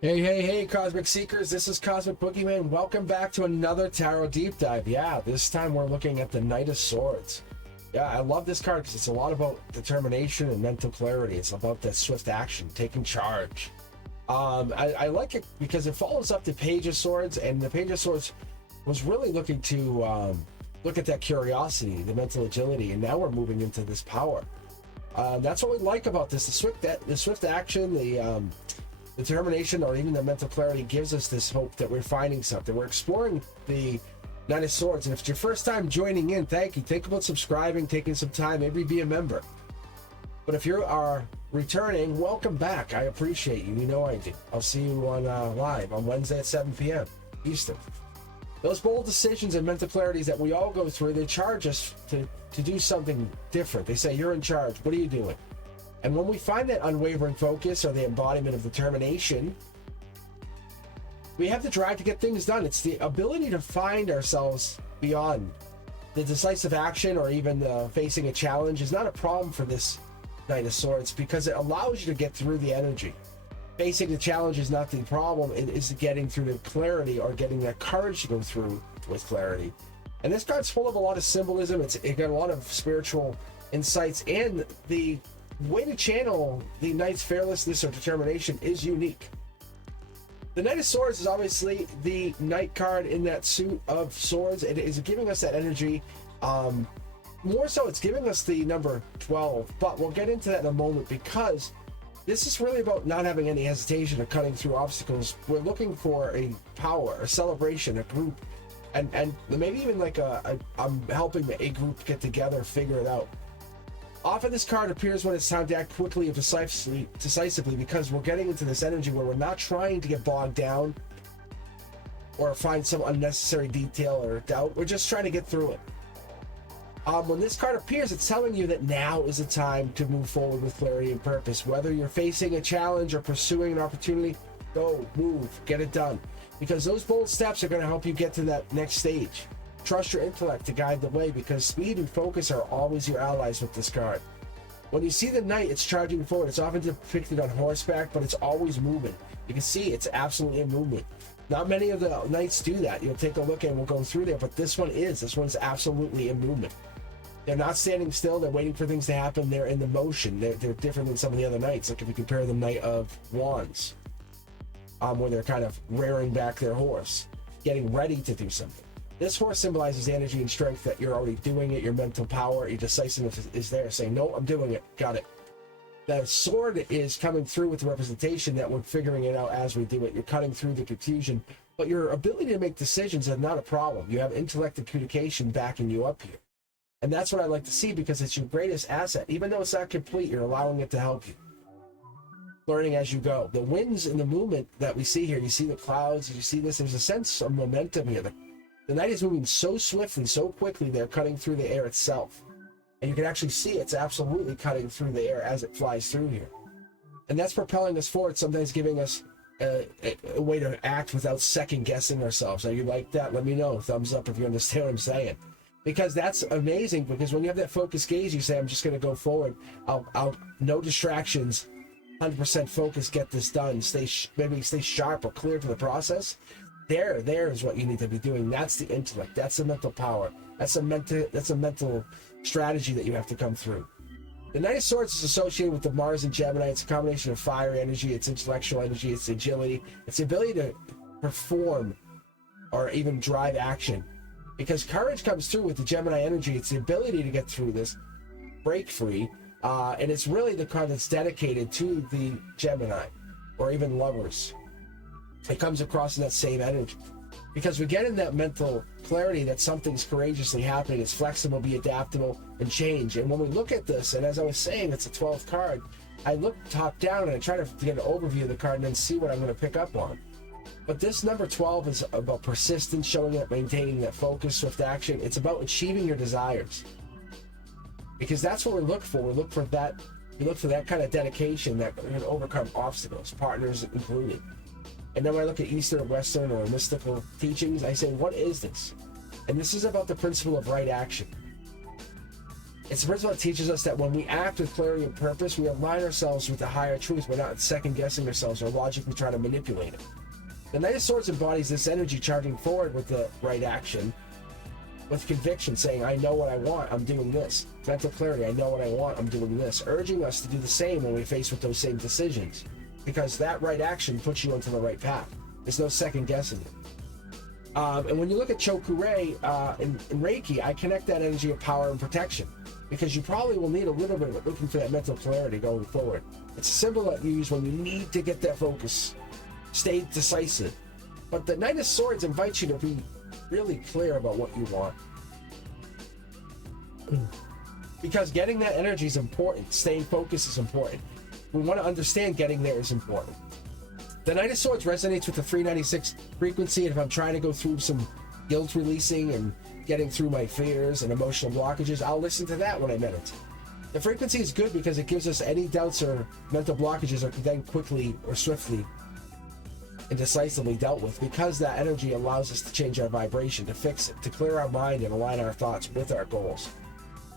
Hey, Cosmic Seekers, this is Cosmic Boogeyman. Welcome back to another Tarot Deep Dive. Yeah, this time we're looking at the Knight of Swords. Yeah, I love this card because it's a lot about determination and mental clarity. It's about that swift action, taking charge. I like it because it follows up the Page of Swords, and the Page of Swords was really looking to look at that curiosity, the mental agility, and now we're moving into this power. That's what we like about this. The swift action, the determination, or even the mental clarity gives us this hope that we're finding something. We're exploring the Knight of Swords, and if it's your first time joining in, thank you. Think about subscribing, taking some time, maybe be a member. But if you are returning, welcome back. I appreciate you. You know I do. I'll see you on live on Wednesday at 7 p.m. Eastern. Those bold decisions and mental clarities that we all go through, they charge us to do something different. They say, you're in charge. What are you doing? And when we find that unwavering focus or the embodiment of determination, we have the drive to get things done. It's the ability to find ourselves beyond the decisive action, or even facing a challenge is not a problem for this Knight of Swords, because it allows you to get through the energy. Facing the challenge is not the problem. It is getting through the clarity, or getting that courage to go through with clarity. And this card's full of a lot of symbolism. It got a lot of spiritual insights, and the way to channel the Knight's fearlessness or determination is unique. The Knight of Swords is obviously the Knight card in that suit of swords. It is giving us that energy. More so, it's giving us the number 12, but we'll get into that in a moment, because this is really about not having any hesitation or cutting through obstacles. We're looking for a power, a celebration, a group, and maybe even like I'm helping a group get together, figure it out. Often this card appears when it's time to act quickly and decisively, because we're getting into this energy where we're not trying to get bogged down or find some unnecessary detail or doubt. We're just trying to get through it. When this card appears, it's telling you that now is the time to move forward with clarity and purpose. Whether you're facing a challenge or pursuing an opportunity, go, move, get it done. Because those bold steps are going to help you get to that next stage. Trust your intellect to guide the way, because speed and focus are always your allies with this card. When you see the Knight, it's charging forward. It's often depicted on horseback, but it's always moving. You can see it's absolutely in movement. Not many of the Knights do that. You'll take a look and we'll go through there, but this one is. This one's absolutely in movement. They're not standing still. They're waiting for things to happen. They're in the motion. They're different than some of the other Knights. Like if you compare the Knight of Wands, where they're kind of rearing back their horse, getting ready to do something. This horse symbolizes the energy and strength that you're already doing it. Your mental power, your decisiveness is there, saying, no, I'm doing it. Got it. The sword is coming through with the representation that we're figuring it out as we do it. You're cutting through the confusion, but your ability to make decisions is not a problem. You have intellect and communication backing you up here. And that's what I like to see, because it's your greatest asset. Even though it's not complete, you're allowing it to help you. Learning as you go. The winds and the movement that we see here, you see the clouds, you see this, there's a sense of momentum here. The Knight is moving so swiftly, so quickly, they're cutting through the air itself. And you can actually see it's absolutely cutting through the air as it flies through here. And that's propelling us forward, sometimes giving us a way to act without second-guessing ourselves. Are you like that? Let me know. Thumbs up if you understand what I'm saying. Because that's amazing, because when you have that focused gaze, you say, I'm just going to go forward. I'll no distractions, 100% focus, get this done. Maybe stay sharp or clear to the process. There is what you need to be doing. That's the intellect. That's the mental power. That's a mental strategy that you have to come through. The Knight of Swords is associated with the Mars and Gemini. It's a combination of fire energy, it's intellectual energy, it's agility, it's the ability to perform or even drive action. Because courage comes through with the Gemini energy. It's the ability to get through this, break free, and it's really the card that's dedicated to the Gemini or even lovers. It comes across in that same energy, because we get in that mental clarity that something's courageously happening. It's flexible, be adaptable, and change. And when we look at this, and as I was saying, it's a 12th card, I look top down and I try to get an overview of the card and then see what I'm going to pick up on. But this number 12 is about persistence, showing up, maintaining that focus, swift action. It's about achieving your desires, because that's what we look for. We look for that. We look for that kind of dedication that can overcome obstacles, partners included. And then when I look at Eastern or Western or mystical teachings, I say, what is this? And this is about the principle of right action. It's a principle that teaches us that when we act with clarity and purpose, we align ourselves with the higher truth. We're not second-guessing ourselves or logically trying to manipulate it. The Knight of Swords embodies this energy charging forward with the right action, with conviction, saying, I know what I want, I'm doing this. Mental clarity, I know what I want, I'm doing this. Urging us to do the same when we're faced with those same decisions. Because that right action puts you onto the right path. There's no second guessing it. And when you look at Chokure in Reiki, I connect that energy of power and protection. Because you probably will need a little bit of it looking for that mental clarity going forward. It's a symbol that you use when you need to get that focus. Stay decisive. But the Knight of Swords invites you to be really clear about what you want. Because getting that energy is important. Staying focused is important. We want to understand getting there is important. The Knight of Swords resonates with the 396 frequency, and if I'm trying to go through some guilt releasing and getting through my fears and emotional blockages, I'll listen to that when I meditate. The frequency is good because it gives us any doubts or mental blockages are then quickly or swiftly and decisively dealt with, because that energy allows us to change our vibration, to fix it, to clear our mind and align our thoughts with our goals.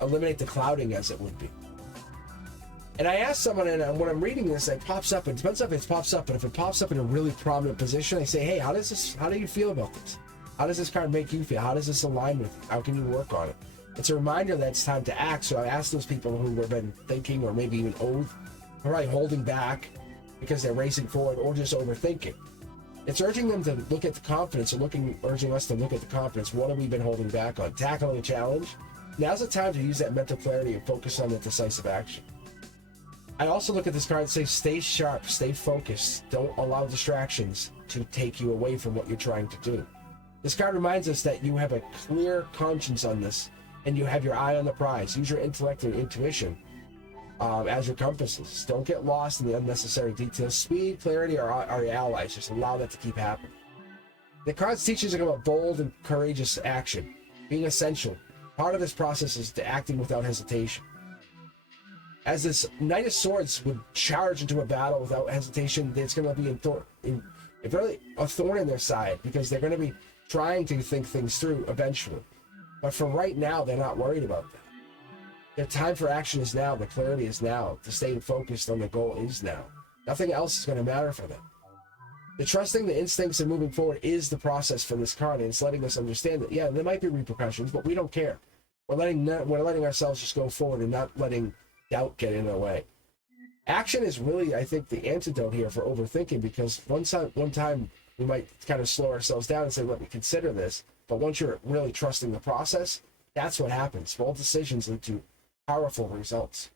Eliminate the clouding, as it would be. And I asked someone, and when I'm reading this, it pops up. It depends if it pops up, but if it pops up in a really prominent position, I say, hey, how do you feel about this? How does this card make you feel? How does this align with you? How can you work on it? It's a reminder that it's time to act. So I asked those people who have been thinking or maybe even probably holding back because they're racing forward or just overthinking. It's urging them to look at the confidence, or urging us to look at the confidence. What have we been holding back on? Tackling a challenge. Now's the time to use that mental clarity and focus on the decisive action. I also look at this card and say, stay sharp, stay focused. Don't allow distractions to take you away from what you're trying to do. This card reminds us that you have a clear conscience on this, and you have your eye on the prize. Use your intellect and intuition as your compasses. Don't get lost in the unnecessary details. Speed, clarity are your allies. Just allow that to keep happening. The cards teach us about bold and courageous action being essential. Part of this process is to acting without hesitation. As this Knight of Swords would charge into a battle without hesitation, it's going to be a thorn in their side, because they're going to be trying to think things through eventually. But for right now, they're not worried about that. Their time for action is now. The clarity is now. To stay focused on the goal is now. Nothing else is going to matter for them. The trusting the instincts and moving forward is the process for this card, and it's letting us understand that, yeah, there might be repercussions, but we don't care. We're letting ourselves just go forward and not letting doubt get in our way. Action is really, I think, the antidote here for overthinking, because one time we might kind of slow ourselves down and say, let me consider this. But once you're really trusting the process, that's what happens. Bold decisions lead to powerful results.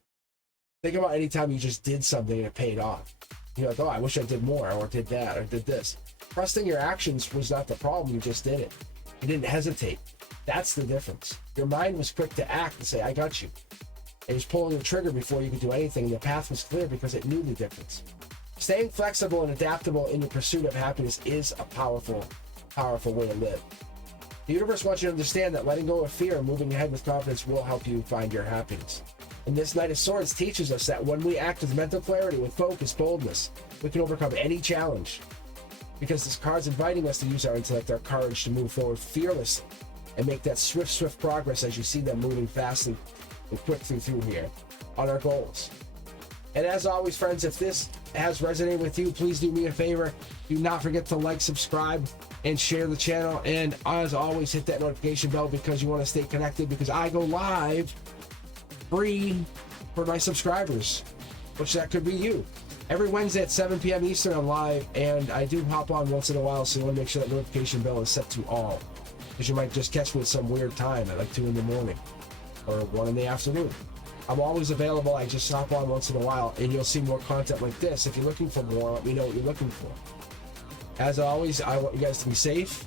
Think about any time you just did something and it paid off. You're like, oh, I wish I did more, or did that, or did this. Trusting your actions was not the problem. You just did it. You didn't hesitate. That's the difference. Your mind was quick to act and say, I got you. It was pulling the trigger before you could do anything, and the path was clear because it knew the difference. Staying flexible and adaptable in your pursuit of happiness is a powerful, powerful way to live. The universe wants you to understand that letting go of fear and moving ahead with confidence will help you find your happiness. And this Knight of Swords teaches us that when we act with mental clarity, with focus, boldness, we can overcome any challenge. Because this card's inviting us to use our intellect, our courage to move forward fearlessly and make that swift progress as you see them moving fast and quickly through here on our goals. And as always, friends, if this has resonated with you, please do me a favor. Do not forget to like, subscribe, and share the channel. And as always, hit that notification bell, because you want to stay connected, because I go live free for my subscribers, which that could be you. Every Wednesday at 7 p.m. Eastern, I'm live, and I do hop on once in a while, so you want to make sure that notification bell is set to all, because you might just catch me at some weird time at like 2 in the morning. Or 1 in the afternoon. I'm always available. I just hop on once in a while, and you'll see more content like this. If you're looking for more, let me know what you're looking for. As always, I want you guys to be safe,